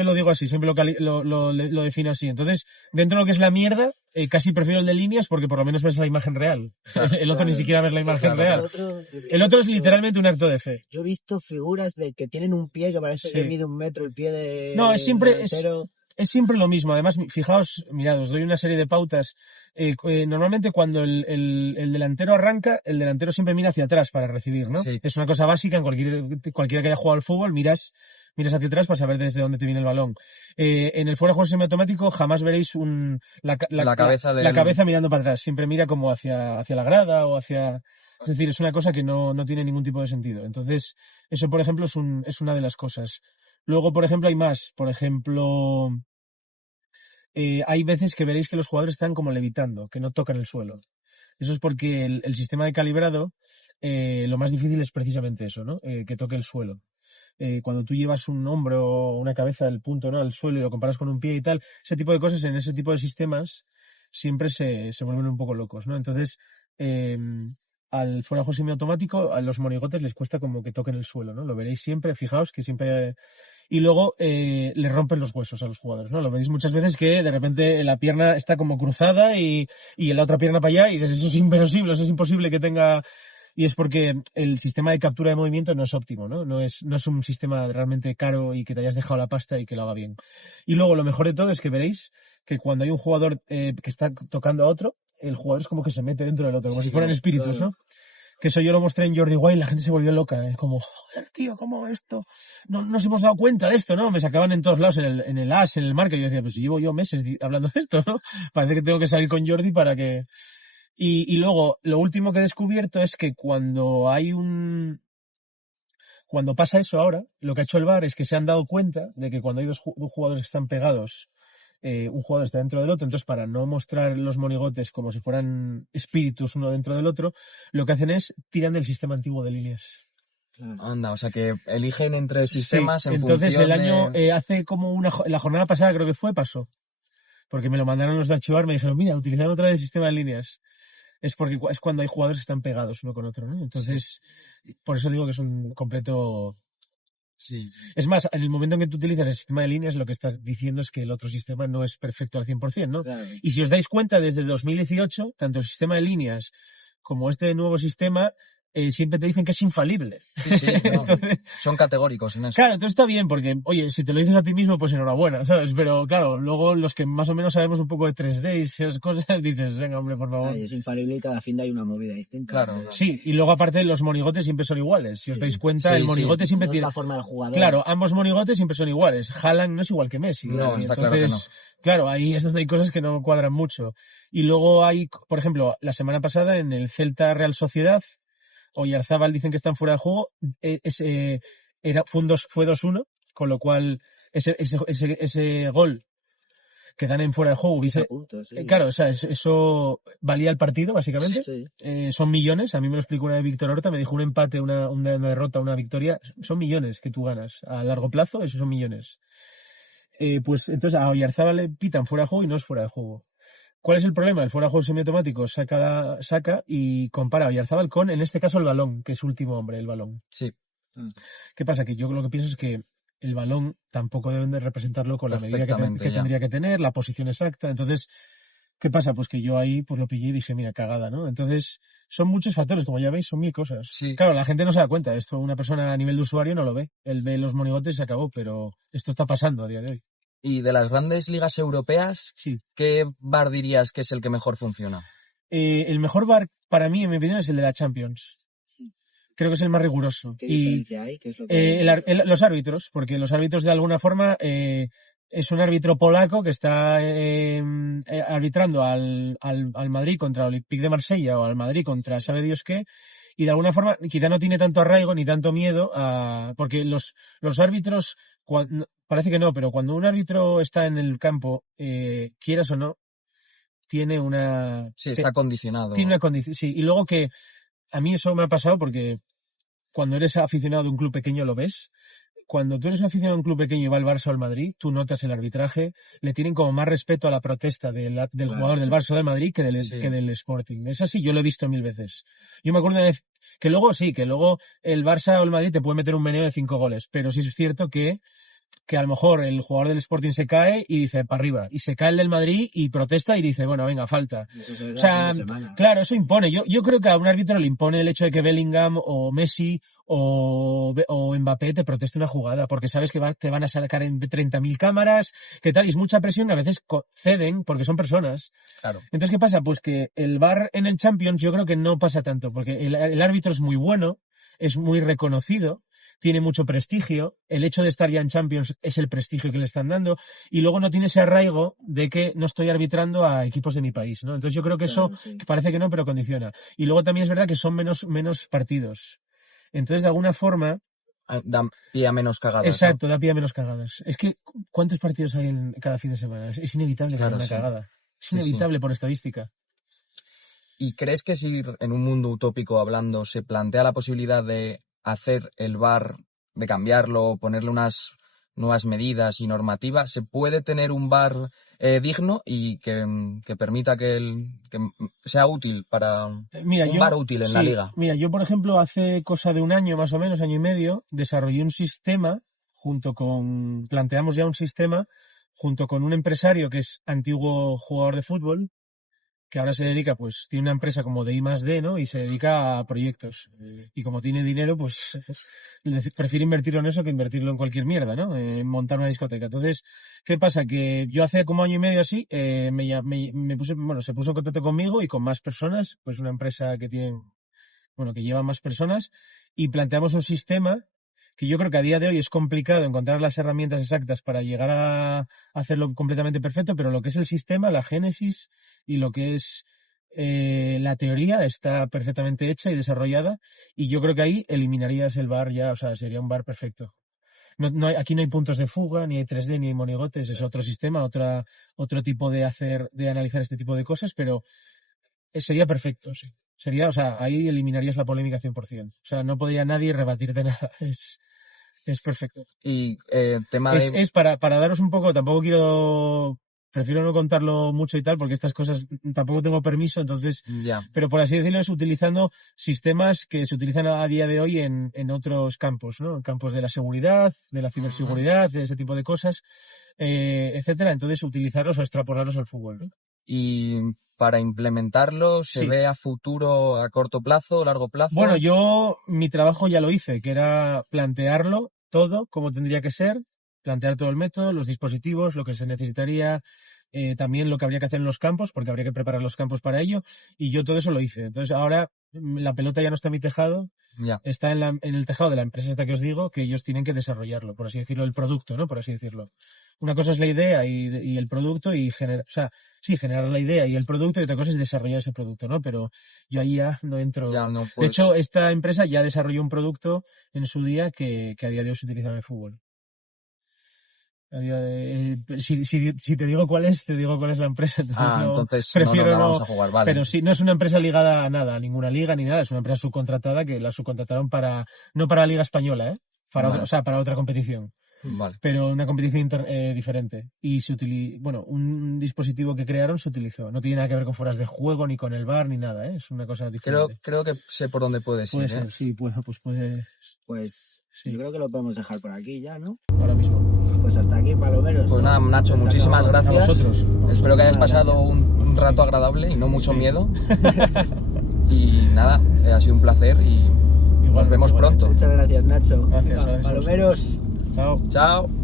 lo digo así, siempre lo defino así. Entonces, dentro de lo que es la mierda, casi prefiero el de líneas porque por lo menos ves la imagen real. Claro, el otro ni siquiera ves la imagen real. El otro es literalmente un acto de fe. Yo he visto figuras de que tienen un pie que parece que mide 1 metro el pie de... No, es siempre lo mismo. Además, fijaos, mirad, os doy una serie de pautas. Normalmente cuando el delantero arranca, el delantero siempre mira hacia atrás para recibir, ¿no? Sí. Es una cosa básica en cualquiera que haya jugado al fútbol, miras hacia atrás para saber desde dónde te viene el balón. En el fuera de juego semiautomático jamás veréis la cabeza mirando para atrás. Siempre mira como hacia la grada o hacia... Es decir, es una cosa que no tiene ningún tipo de sentido. Entonces, eso, por ejemplo, es una de las cosas. Luego, por ejemplo, hay más. Por ejemplo, hay veces que veréis que los jugadores están como levitando, que no tocan el suelo. Eso es porque el sistema de calibrado, lo más difícil es precisamente eso, ¿no? Que toque el suelo. Cuando tú llevas un hombro o una cabeza del punto, ¿no?, al suelo y lo comparas con un pie y tal, ese tipo de cosas en ese tipo de sistemas siempre se vuelven un poco locos, ¿no? Entonces, al fuera de juego semiautomático, a los monigotes les cuesta como que toquen el suelo, ¿no? Lo veréis siempre, fijaos que siempre... Y luego le rompen los huesos a los jugadores, ¿no? Lo veréis muchas veces que de repente la pierna está como cruzada y la otra pierna para allá y dices, eso es inverosímil, eso es imposible que tenga... Y es porque el sistema de captura de movimiento no es óptimo, ¿no? No es un sistema realmente caro y que te hayas dejado la pasta y que lo haga bien. Y luego lo mejor de todo es que veréis que cuando hay un jugador que está tocando a otro, el jugador es como que se mete dentro del otro, como si fueran espíritus, claro. ¿no? Que eso yo lo mostré en Jordi Wild y la gente se volvió loca, ¿eh? Como, joder, tío, ¿cómo esto? No nos hemos dado cuenta de esto, ¿no? Me sacaban en todos lados, en el As, en el Marca, y yo decía, pues llevo yo meses hablando de esto, ¿no? Parece que tengo que salir con Jordi para que... Y luego, lo último que he descubierto es que cuando pasa eso ahora, lo que ha hecho el VAR es que se han dado cuenta de que cuando hay dos jugadores que están pegados, un jugador está dentro del otro, entonces para no mostrar los monigotes como si fueran espíritus uno dentro del otro, lo que hacen es tiran del sistema antiguo de líneas. Claro. Anda, o sea que eligen entre sistemas en entonces función el año, de... hace como la jornada pasada creo que pasó. Porque me lo mandaron los de archivar, me dijeron, mira, utilizan otra vez el sistema de líneas. Es porque es cuando hay jugadores que están pegados uno con otro, ¿no? Entonces, por eso digo que es un completo... Sí. Es más, en el momento en que tú utilizas el sistema de líneas, lo que estás diciendo es que el otro sistema no es perfecto al 100%, ¿no? Claro. Y si os dais cuenta, desde 2018, tanto el sistema de líneas como este nuevo sistema, siempre te dicen que es infalible. Sí, no, Entonces, son categóricos en eso. claro, entonces está bien, porque, oye, si te lo dices a ti mismo, pues enhorabuena, ¿sabes? Pero claro, luego los que más o menos sabemos un poco de 3D y esas cosas, dices, venga, hombre, por favor. Ay, es infalible y cada fin de hay una movida distinta. Claro. Sí, y luego aparte los monigotes siempre son iguales. Si os dais cuenta, Sí, el monigote siempre No es tiene... la forma del jugador. Claro, ambos monigotes siempre son iguales. Haaland no es igual que Messi. No, Y está entonces, claro, ahí es donde hay cosas que no cuadran mucho. Y luego hay, por ejemplo, la semana pasada en el Celta Real Sociedad, Oyarzábal dicen que están fuera de juego, fue 2-1, con lo cual ese gol que dan en fuera de juego hubiese... Puntos, sí. Claro, o sea, eso valía el partido, básicamente. Sí. Son millones, a mí me lo explicó una vez Víctor Horta, me dijo un empate, una derrota, una victoria, son millones que tú ganas. A largo plazo, esos son millones. Pues entonces a Oyarzábal le pitan fuera de juego y no es fuera de juego. ¿Cuál es el problema? El fuera de juego semiautomático saca y compara a Oyarzábal con, en este caso, el balón, que es último hombre, el balón. Sí. ¿Qué pasa? Que yo lo que pienso es que el balón tampoco deben de representarlo con la medida que tendría que tener, la posición exacta. Entonces, ¿qué pasa? Pues que yo ahí pues lo pillé y dije, mira, cagada, ¿no? Entonces, son muchos factores, como ya veis, son 1000 cosas. Sí. Claro, la gente no se da cuenta. Esto una persona a nivel de usuario no lo ve. Él ve los monigotes y se acabó, pero esto está pasando a día de hoy. Y de las grandes ligas europeas, sí, ¿qué VAR dirías que es el que mejor funciona? El mejor VAR para mí, en mi opinión, es el de la Champions. Creo que es el más riguroso. ¿Qué diferencia hay? ¿Qué es lo que... Los árbitros, porque los árbitros de alguna forma es un árbitro polaco que está arbitrando al Madrid contra el Olympique de Marsella o al Madrid contra sabe Dios qué, y de alguna forma quizá no tiene tanto arraigo ni tanto miedo porque los árbitros, parece que no, pero cuando un árbitro está en el campo, quieras o no, tiene una... Sí, está condicionado. Tiene una condición, sí. Y luego que a mí eso me ha pasado porque cuando eres aficionado de un club pequeño lo ves. Cuando tú eres aficionado de un club pequeño y va al Barça o al Madrid, tú notas el arbitraje, le tienen como más respeto a la protesta del jugador del Barça o del Madrid que del Sporting. Es así, yo lo he visto 1000 veces. Yo me acuerdo una vez que luego el Barça o el Madrid te puede meter un meneo de 5 goles, pero sí es cierto que a lo mejor el jugador del Sporting se cae y dice para arriba, y se cae el del Madrid y protesta y dice, bueno, venga, falta. O sea, claro, eso impone. Yo creo que a un árbitro le impone el hecho de que Bellingham o Messi o Mbappé te proteste una jugada, porque sabes que te van a sacar en 30.000 cámaras, que tal, y es mucha presión que a veces ceden porque son personas. Claro. Entonces, ¿qué pasa? Pues que el VAR en el Champions yo creo que no pasa tanto, porque el árbitro es muy bueno, es muy reconocido, tiene mucho prestigio, el hecho de estar ya en Champions es el prestigio que le están dando, y luego no tiene ese arraigo de que no estoy arbitrando a equipos de mi país, ¿no? Entonces yo creo que eso, que parece que no, pero condiciona. Y luego también es verdad que son menos partidos. Entonces, de alguna forma... Da pie a menos cagadas. Exacto, ¿no? Da pie a menos cagadas. Es que, ¿cuántos partidos hay en cada fin de semana? Es inevitable que haya una cagada. Es inevitable por estadística. ¿Y crees que si en un mundo utópico hablando se plantea la posibilidad de hacer el VAR, de cambiarlo, ponerle unas nuevas medidas y normativas, se puede tener un VAR digno y que permita que sea útil para VAR útil en la liga? Mira, yo por ejemplo hace cosa de un año más o menos, año y medio, desarrollé un sistema planteamos ya un sistema junto con un empresario que es antiguo jugador de fútbol, que ahora se dedica, pues tiene una empresa como de I+D, ¿no? Y se dedica a proyectos. Y como tiene dinero, pues prefiere invertirlo en eso que invertirlo en cualquier mierda, ¿no? En montar una discoteca. Entonces, ¿qué pasa? Que yo hace como año y medio así, se puso en contacto conmigo y con más personas, pues una empresa que lleva más personas, y planteamos un sistema que yo creo que a día de hoy es complicado encontrar las herramientas exactas para llegar a hacerlo completamente perfecto, pero lo que es el sistema, la génesis y lo que es la teoría está perfectamente hecha y desarrollada, y yo creo que ahí eliminarías el VAR ya, o sea, sería un VAR perfecto. Aquí no hay puntos de fuga, ni hay 3D, ni hay monigotes, es otro sistema, otro tipo de analizar este tipo de cosas, pero sería perfecto, sí. O sea, ahí eliminarías la polémica 100%. O sea, no podría nadie rebatirte nada. Es perfecto. Y es para daros un poco, prefiero no contarlo mucho y tal, porque estas cosas tampoco tengo permiso, entonces, pero por así decirlo, es utilizando sistemas que se utilizan a día de hoy en otros campos, ¿no? En campos de la seguridad, de la ciberseguridad, de ese tipo de cosas, etcétera. Entonces, utilizarlos o extrapolarlos al fútbol, ¿no? Y para implementarlo, ¿se ve a futuro, a corto plazo, largo plazo? Bueno, mi trabajo ya lo hice, que era plantearlo todo, como tendría que ser, plantear todo el método, los dispositivos, lo que se necesitaría, también lo que habría que hacer en los campos, porque habría que preparar los campos para ello, y yo todo eso lo hice. Entonces ahora la pelota ya no está en mi tejado, está en el tejado de la empresa esta que os digo, que ellos tienen que desarrollarlo, por así decirlo, el producto, ¿no? Por así decirlo. Una cosa es la idea y el producto y generar la idea y el producto, y otra cosa es desarrollar ese producto, ¿no? Pero yo ahí ya no entro. De hecho, esta empresa ya desarrolló un producto en su día que a día de hoy se utiliza en el fútbol. Si te digo cuál es, te digo cuál es la empresa. Entonces prefiero no vamos a jugar, vale. Pero sí, no es una empresa ligada a nada, a ninguna liga ni nada. Es una empresa subcontratada que la subcontrataron no para la Liga Española, para otra competición. Vale. Pero una competición diferente. Y un dispositivo que crearon se utilizó. No tiene nada que ver con fueras de juego, ni con el VAR, ni nada, ¿eh? Es una cosa diferente. Creo que sé por dónde puedes ir. Puede ser, sí, puede. Pues sí. Yo creo que lo podemos dejar por aquí ya, ¿no? Ahora mismo. Pues hasta aquí, palomeros. Pues nada, Nacho, muchísimas gracias. A vosotros. Espero que hayas pasado un rato agradable y no mucho miedo. Y nada, ha sido un placer y nos vemos pronto. Muchas gracias, Nacho. Gracias. Palomeros. Chao. Chao.